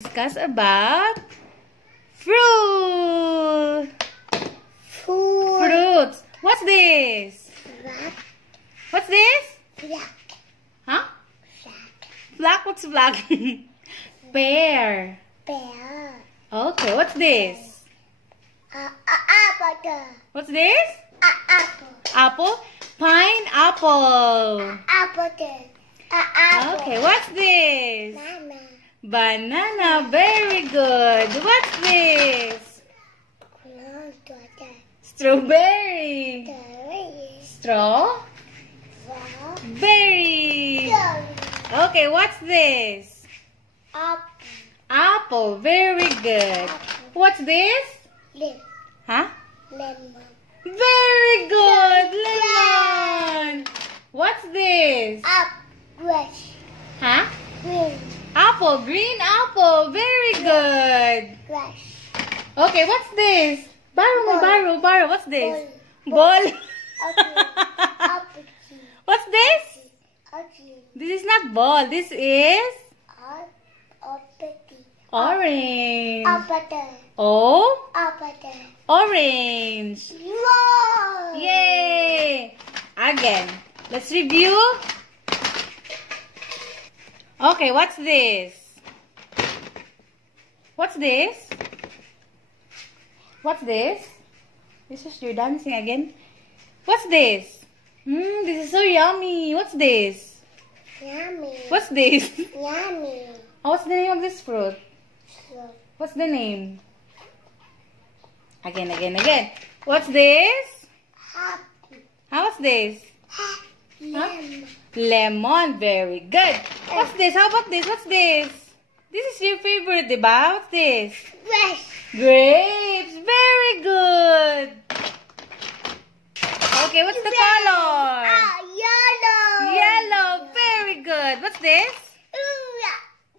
Discuss about fruit. Fruits. What's this? What's this? Black. Huh? Black. Black. What's black? Pear. Bear. Okay. What's this? Apple. What's this? Apple. Apple. Pineapple. Apple. Apple. Okay. What's this? Mama. Banana. Very good. What's this? Strawberry. Straw. Berry. Okay, what's this? Apple. Apple. Very good. What's this? Lemon. Huh? Lemon. Very good. Lemon. What's this? Apple. Huh? Green. Apple. Green apple. Very good. Grass. Okay, what's this? Ball. Baro. What's this? Ball. Ball. Apple. What's this? Apple. This is not ball. This is Apple. orange. Apple. Oh, Apple. orange. Wow. Yay! Again, let's review. Okay, what's this? What's this? What's this? This is your dancing again. What's this? This is so yummy. What's this? Yummy. What's this? Yummy. Oh, what's the name of this fruit? So, What's the name? Again. What's this? happy. How's this? Lemon. Lemon. Very good. What's this? How about this? What's this? This is your favorite, diba? What's this? Grass. Grapes. Very good. Okay, what's the color? Yellow. Yellow. Very good. What's this?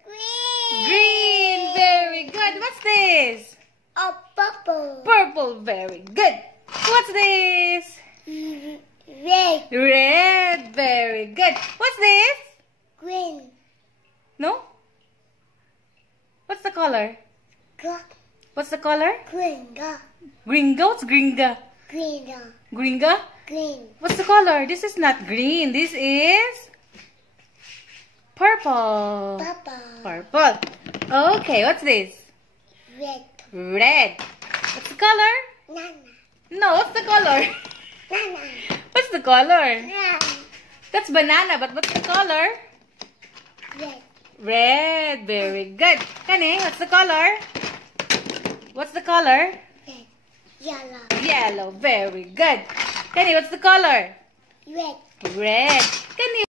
Green. Green. Very good. What's this? Purple. Purple. Very good. What's this? Red. Red. Very good. What's this? Green. No? What's the color? What's the color? Gringa. Gringo? What's gringa? Gringa. Gringa? Green. What's the color? This is not green. This is purple. Papa. Purple. Okay, what's this? Red. Red. What's the color? Nana. No, what's the color? Nana. What's the color? Nana. That's banana, but what's the color? Red. Red. Very good. Kani, what's the color? What's the color? Red. Yellow. Yellow. Very good. Kani, what's the color? Red. Red. Kani,